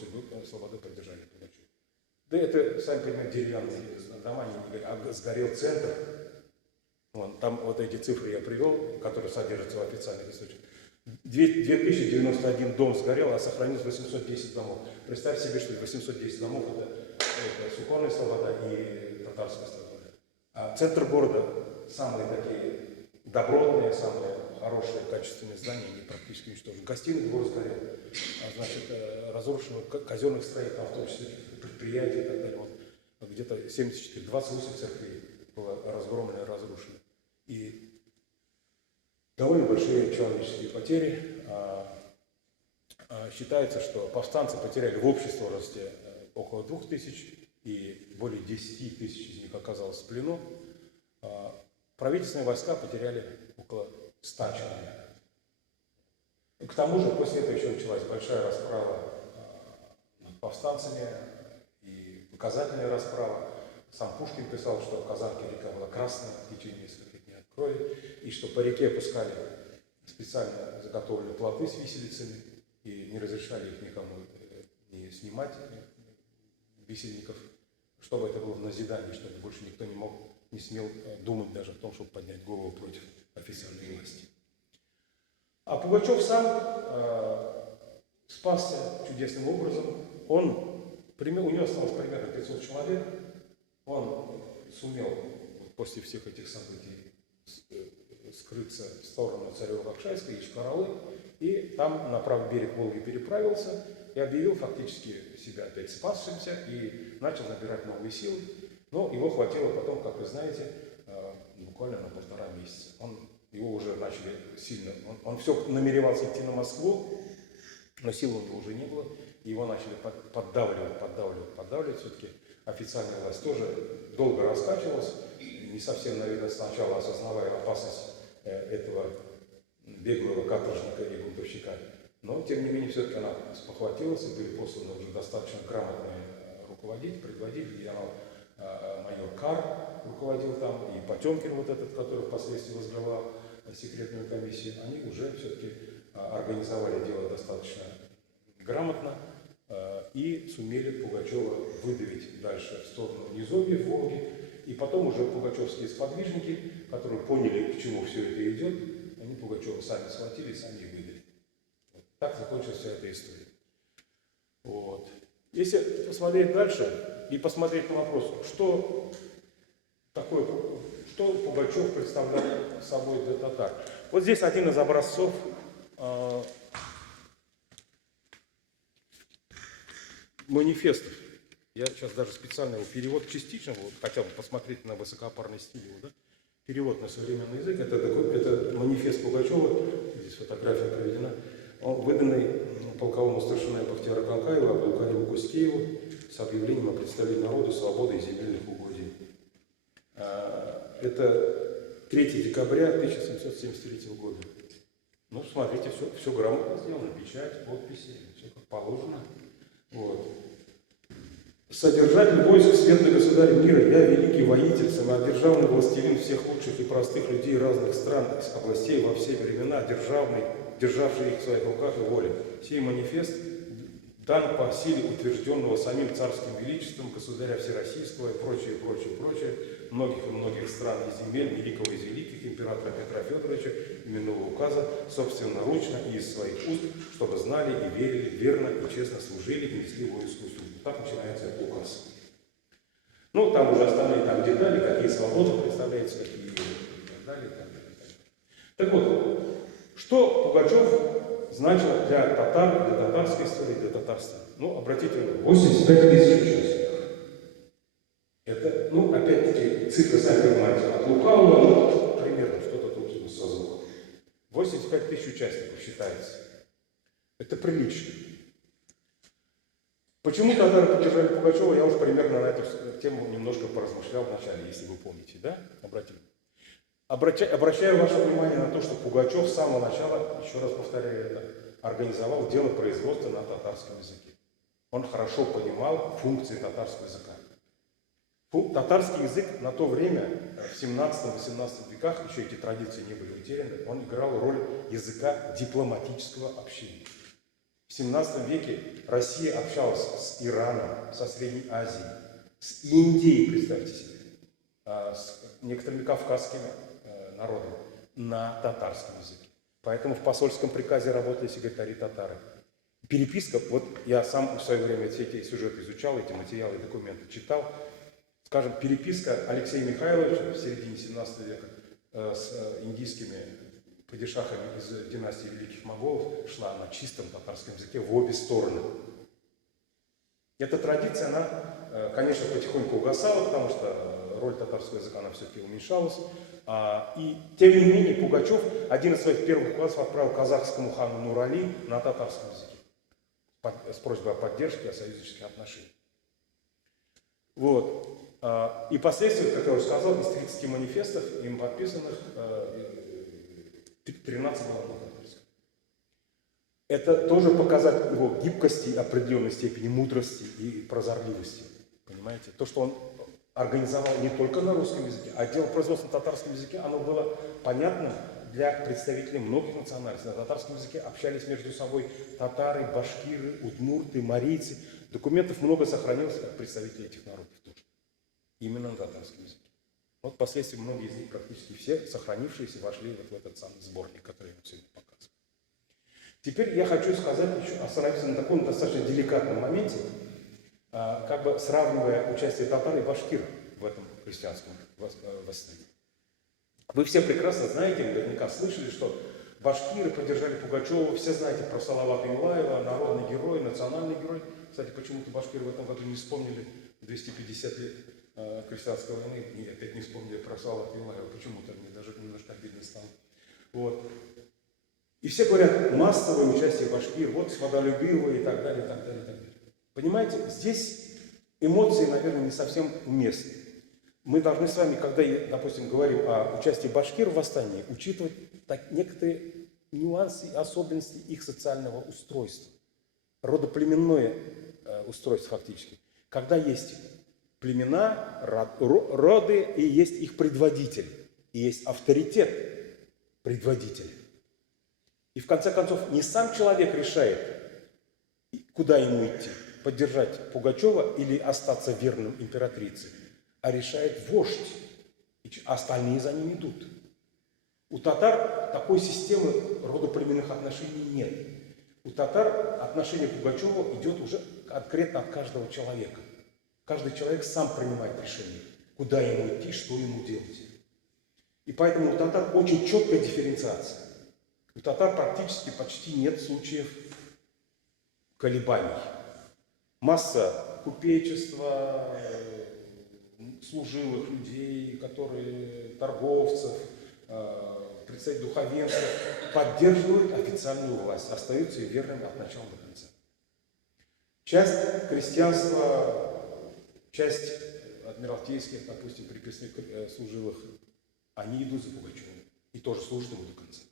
слободы поддержали Пугачева. Да это, сами понимаете, деревянные дома, а сгорел центр. Вон, там вот эти цифры я привел, которые содержатся в официальных источниках. 2091 дом сгорел, а сохранилось 810 домов. Представь себе, что 810 домов это Суконная слобода и татарская слобода. А центр города, самые такие добротные, самые хорошие, качественные здания, они практически уничтожены. Гостиный двор сгорел, значит, разрушено казенных строек, в том числе предприятий и так далее. Вот, где-то 28 церквей было разгромлено и разрушено. И довольно большие человеческие потери. Считается, что повстанцы потеряли в общей сложности около 2000, и более 10 тысяч из них оказалось в плену. Правительственные войска потеряли около 100 человек. И к тому же, после этого еще началась большая расправа над повстанцами и показательная расправа. Сам Пушкин писал, что в Казанке река была красная в течение нескольких дней от крови, и что по реке пускали специально заготовленные плоты с виселицами, и не разрешали их никому не снимать, висельников, чтобы это было в назидании, чтобы больше никто не смел думать даже о том, чтобы поднять голову против официальной власти. А Пугачев сам спасся чудесным образом. У него осталось примерно 500 человек. Он сумел после всех этих событий скрыться в сторону Царево-Покшайска и Чкаралы, и там на правый берег Волги переправился и объявил фактически себя опять спасшимся и начал набирать новые силы. Но его хватило потом, как вы знаете, буквально на 1,5 месяца. Его уже начали сильно... Он все намеревался идти на Москву, но сил у него уже не было. Его начали поддавливать. Все-таки официальная власть тоже долго раскачивалась. Не совсем, наверное, сначала осознавая опасность этого беглого каторжника и бунтовщика. Но, тем не менее, все-таки она спохватилась, и были посланы уже достаточно грамотные предводитель, генерал-майор Кар руководил там, и Потемкин вот этот, который впоследствии возглавлял секретную комиссию, они уже все-таки организовали дело достаточно грамотно и сумели Пугачева выдавить дальше в сторону низовья, в Волге. И потом уже пугачевские сподвижники, которые поняли, к чему все это идет, они Пугачева сами схватили, сами и выдали. Вот. Так закончилась вся эта история. Вот. Если посмотреть дальше и посмотреть на вопрос, что Пугачев представлял собой для татар. Вот здесь один из образцов манифестов. Я сейчас даже специально его перевод частично, вот, хотел бы посмотреть на высокопарный стиль его, да? Перевод на современный язык. Это манифест Пугачева, здесь фотография приведена, он выданный полковому старшине Бахтияру Канкаеву, Абдулкариму Кустееву с объявлением о представлении народу свободы и земельных угодий. Это 3 декабря 1773 года. Ну, смотрите, все грамотно сделано, печать, подписи, все как положено. Вот. Содержатель войск, светлый государь мира, я великий воитель, самодержавный властелин всех лучших и простых людей разных стран, из областей во все времена, державший их в своих руках и воле. Сей манифест дан по силе утвержденного самим царским величеством, государя всероссийского и прочее, многих и многих стран и земель, великого из великих, императора Петра Федоровича, именного указа, собственноручно и из своих уст, чтобы знали и верили, верно и честно служили и несли воинскую службу. Так начинается этот указ. Ну, там уже остальные там детали, какие свободы представляются, какие и так далее. Так вот, Что Пугачев значил для татар, для татарской истории, для Татарстана? Ну, обратите внимание, 85 тысяч участников. Это, ну, опять-таки, цифры, сами понимаете, от лукавого, но примерно что-то тут со звуком. 85 тысяч участников считается. Это прилично. Почему татары поддержали Пугачева, я уже примерно на эту тему немножко поразмышлял вначале, если вы помните, да? Обращаю ваше внимание на то, что Пугачев с самого начала, еще раз повторяю это, организовал дело производства на татарском языке. Он хорошо понимал функции татарского языка. Татарский язык на то время, в 17-18 веках, еще эти традиции не были утеряны, он играл роль языка дипломатического общения. В 17 веке Россия общалась с Ираном, со Средней Азией, с Индией, представьте себе, с некоторыми кавказскими народами на татарском языке. Поэтому в посольском приказе работали секретари-татары. Переписка, вот я сам в свое время все эти сюжеты изучал, эти материалы, документы читал. Скажем, переписка Алексея Михайловича в середине 17 века с индийскими падишахами из династии Великих Моголов шла на чистом татарском языке в обе стороны. Эта традиция, она, конечно, потихоньку угасала, потому что роль татарского языка, она все-таки уменьшалась. И тем не менее Пугачев один из своих первых классов отправил казахскому хану Нурали на татарском языке с просьбой о поддержке, о союзнических отношениях. Вот. И впоследствии, как я уже сказал, из 30 манифестов, им подписанных, 13 было на татарском. Это тоже показатель его гибкости, определенной степени мудрости и прозорливости. Понимаете? То, что он организовал не только на русском языке, а дело производства на татарском языке, оно было понятным для представителей многих национальностей. На татарском языке общались между собой татары, башкиры, удмурты, марийцы. Документов много сохранилось от представителей этих народов тоже. Именно на татарском языке. Вот впоследствии многие из них, практически все, сохранившиеся, вошли вот в этот самый сборник, который я вам сегодня показываю. Теперь я хочу сказать, еще остановиться на таком достаточно деликатном моменте, как бы сравнивая участие татар и башкир в этом христианском восстании. Вы все прекрасно знаете, наверняка слышали, что башкиры поддержали Пугачева, все знаете про Салавата Юлаева, народный герой, национальный герой. Кстати, почему-то башкиры в этом году не вспомнили 250 лет крестьянской войны, и опять не вспомнили про Салавата Юлаева, почему-то мне даже немножко обидно стало. Вот. И все говорят, массовое участие башкир, вот свободолюбивые и так далее, и так далее, и так далее. Понимаете, здесь эмоции, наверное, не совсем уместны. Мы должны с вами, когда, допустим, говорим о участии башкир в восстании, учитывать некоторые нюансы и особенности их социального устройства. Родоплеменное устройство фактически. Когда есть племена, роды, и есть их предводитель, и есть авторитет предводителя. И в конце концов не сам человек решает, куда ему идти, поддержать Пугачева или остаться верным императрице, а решает вождь, а остальные за ним идут. У татар такой системы родоплеменных отношений нет. У татар отношение к Пугачеву идет уже конкретно от каждого человека. Каждый человек сам принимает решение, куда ему идти, что ему делать. И поэтому у татар очень четкая дифференциация. У татар практически почти нет случаев колебаний. Масса купечества, служилых людей, которые торговцев, представители духовенства поддерживают официальную власть, остаются и верными от начала до конца. Часть крестьянства, часть адмиралтейских, допустим, приписных служилых, они идут за Пугачевым и тоже служат ему до конца.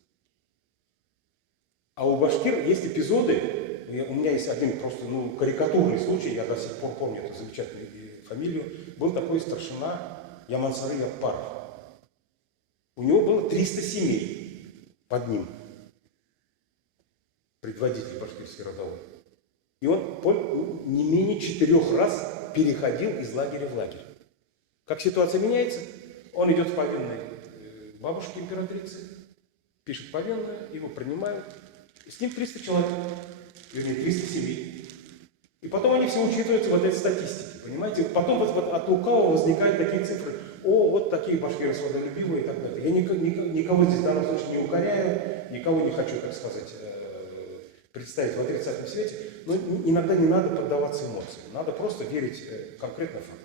А у башкир есть эпизоды, у меня есть один просто карикатурный случай, я до сих пор помню эту замечательную фамилию, был такой старшина Ямансары Яппаров. У него было 300 семей под ним, предводитель башкирский родовой. И он не менее 4 раз переходил из лагеря в лагерь. Как ситуация меняется, он идет в повинной бабушке императрицы, пишет повинную, его принимают. С ним 300 человек, вернее 300 семей. И потом они все учитываются в этой статистике, понимаете? Потом от лукавого возникают такие цифры. О, вот вот такие башкиры свободолюбивые и так далее. Я никого здесь в данном случае не укоряю, никого не хочу, так сказать, представить в отрицательном свете, но иногда не надо поддаваться эмоциям, надо просто верить конкретно в факт.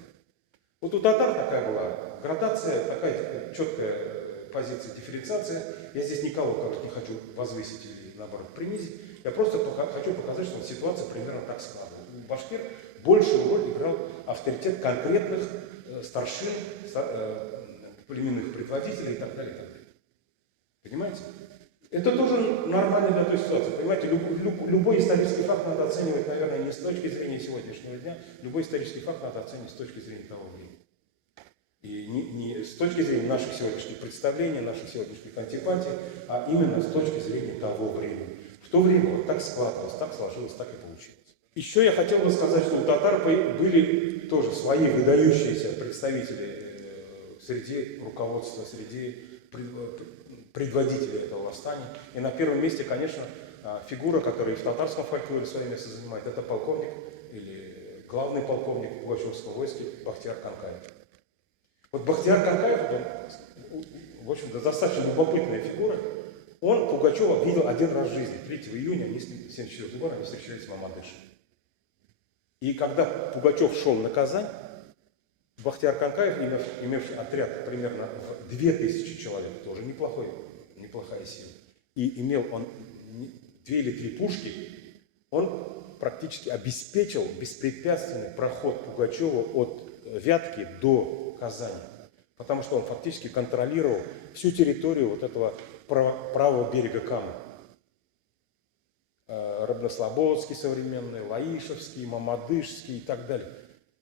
Вот у татар такая была градация, такая четкая позиция, дифференциация. Я здесь никого не хочу возвысить или, наоборот, принизить. Я просто хочу показать, что ситуация примерно так складывается. У башкир большую роль играл авторитет конкретных старшин, племенных предводителей и так далее, и так далее. Понимаете? Это тоже нормально для той ситуации. Понимаете, любой исторический факт надо оценивать, наверное, не с точки зрения сегодняшнего дня. Любой исторический факт надо оценивать с точки зрения того времени. И не с точки зрения наших сегодняшних представлений, наших сегодняшних антипатий, а именно с точки зрения того времени. В то время вот так складывалось, так сложилось, так и получилось. Еще я хотел бы сказать, что у татар были тоже свои выдающиеся представители среди руководства, среди предводителей этого восстания. И на первом месте, конечно, фигура, которая и в татарском фольклоре свое место занимает, это полковник или главный полковник Пугачевского войска Бахтияр Канкаев. Вот Бахтияр Канкаев, в общем-то, достаточно любопытная фигура. Он Пугачева видел один раз в жизни. 3 июня 1974 года они встречались в Мамадыше. И когда Пугачев шел на Казань, Бахтияр Канкаев, имевший отряд примерно в 2000 человек, тоже неплохая сила, и имел он 2 или 3 пушки, он практически обеспечил беспрепятственный проход Пугачева от Вятки до Казани, потому что он фактически контролировал всю территорию вот этого правого берега Камы. Рыбнослободский современный, Лаишевский, Мамадышский и так далее.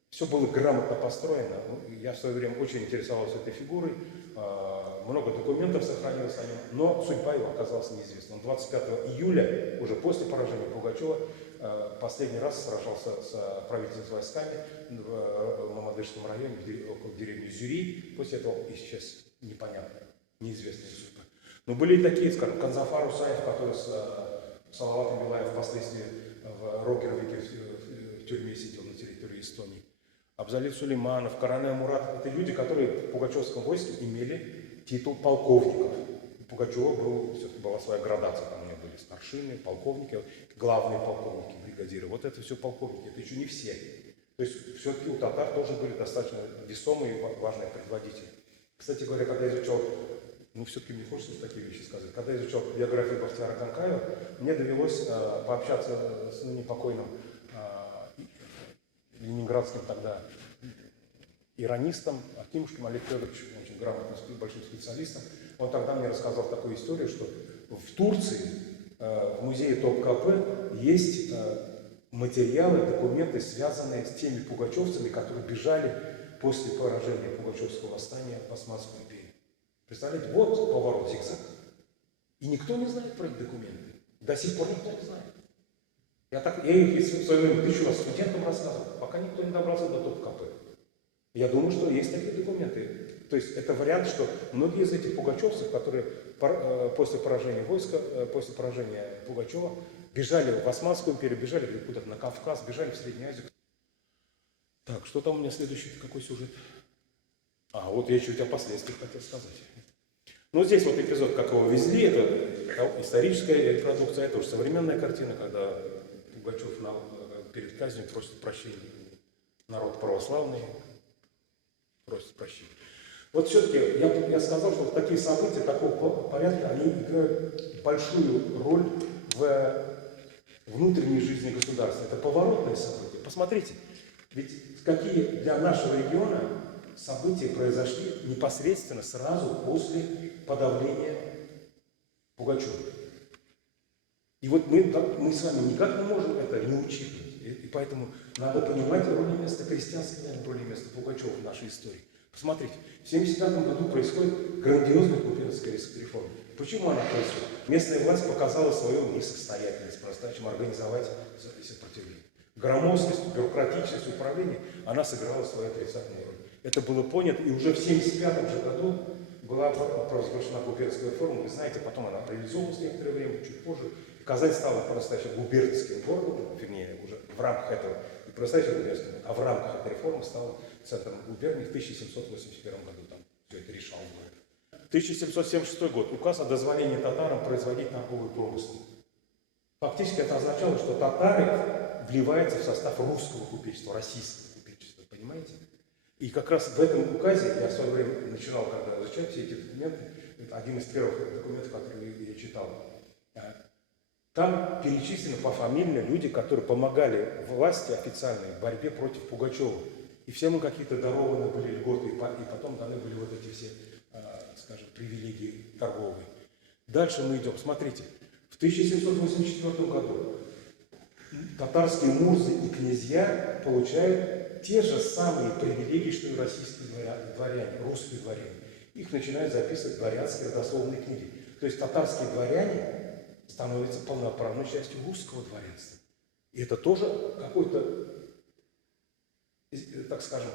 Все было грамотно построено. Я в свое время очень интересовался этой фигурой, много документов сохранилось о нем, но судьба его оказалась неизвестна. Он 25 июля, уже после поражения Пугачева, последний раз сражался с правительственными войсками в Мамадышском районе, около деревни Зюри. После этого исчез, непонятно, неизвестная судьба. Но были и такие, скажем, Канзафар Усаев, который с Салаватом Билаев впоследствии в Рокеровике в тюрьме сидел на территории Эстонии. Абзалит Сулейманов, Каране Мурат – это люди, которые в Пугачевском войске имели титул полковников. У Пугачева все-таки была своя градация, там у него были старшины, полковники, главные полковники, бригадиры. Вот это все полковники, это еще не все. То есть все-таки у татар тоже были достаточно весомые и важные предводители. Кстати говоря, когда я изучал, все-таки мне хочется такие вещи сказать, когда я изучал биографию Бахтияра Канкаева, мне довелось пообщаться с ныне покойным ленинградским тогда иронистом Акимушкин Олег Федорович, очень грамотным, большим специалистом. Он тогда мне рассказал такую историю, что в Турции, в музее ТОП-КП, есть материалы, документы, связанные с теми пугачевцами, которые бежали после поражения Пугачевского восстания в Османскую империю. Представляете, вот поворот зигзаг. И никто не знает про эти документы. До сих пор никто не знает. Я их в свое время 1000 раз студентам рассказывал, пока никто не добрался до ТОП-КП. Я думаю, что есть такие документы. То есть это вариант, что многие из этих пугачевцев, которые после поражения войска, после поражения Пугачева, бежали в Османскую империю, бежали куда-то на Кавказ, бежали в Среднюю Азию. Так, что там у меня следующий, какой сюжет? Вот я чуть о последствиях хотел сказать. Здесь вот эпизод, как его везли, это историческая репродукция, это уже современная картина, когда Пугачев перед казнью просит прощения. Народ православный просит прощения. Вот все-таки я сказал, что такие события такого порядка, они играют большую роль в внутренней жизни государства. Это поворотные события. Посмотрите, ведь какие для нашего региона события произошли непосредственно сразу после подавления Пугачева. И вот мы с вами никак не можем это не учитывать. И поэтому надо понимать роль и место крестьянской роли и место Пугачева в нашей истории. Посмотрите, в 1975 году происходит грандиозная губернская реформа. Почему она происходит? Местная власть показала свою несостоятельность, по-настоящему организовать сопротивление. Громоздкость, бюрократичность управления, она сыграла свою отрицательную роль. Это было понято, и уже в 1975 же году была провозглашена губернская реформа. Вы знаете, потом она реализовывалась некоторое время, чуть позже. Казань стала по-настоящему губернским городом, вернее, уже в рамках этого, не по-настоящему губернским, а в рамках этой реформы стала центром губернии в 1781 году. Там все 1776 год. Указ о дозволении татарам производить торговый промысел. Фактически это означало, что татары вливаются в состав русского купечества, российского купечества, понимаете? И как раз в этом указе, я в свое время начинал, когда изучать все эти документы, это один из первых документов, которые я читал. Там перечислены пофамильно люди, которые помогали власти официальной в борьбе против Пугачева. И всем им какие-то дарованы были льготы, и потом даны были вот эти все, скажем, привилегии торговые. Дальше мы идем. Смотрите, в 1784 году татарские мурзы и князья получают те же самые привилегии, что и российские дворяне, русские дворяне. Их начинают записывать в дворянские родословные книги. То есть татарские дворяне становятся полноправной частью русского дворянства. И это тоже какой-то, так скажем,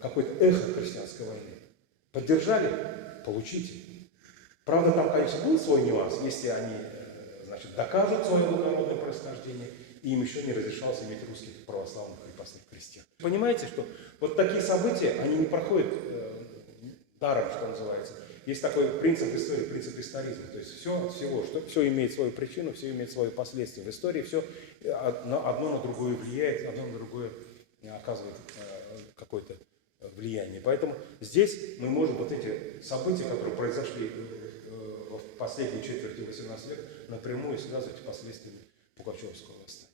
какое-то эхо христианской войны. Поддержали? Получите. Правда, там, конечно, был свой нюанс, если они, значит, докажут свое благородное происхождение, и им еще не разрешалось иметь русских православных крепостных крестьян. Понимаете, что вот такие события, они не проходят даром, что называется. Есть такой принцип в истории, принцип историзма. То есть все имеет свою причину, все имеет свое последствие. В истории все одно на другое влияет, одно на другое оказывает какое-то влияние. Поэтому здесь мы можем вот эти события, которые произошли в последней четверти XVIII века, напрямую связывать с последствиями Пугачевского восстания.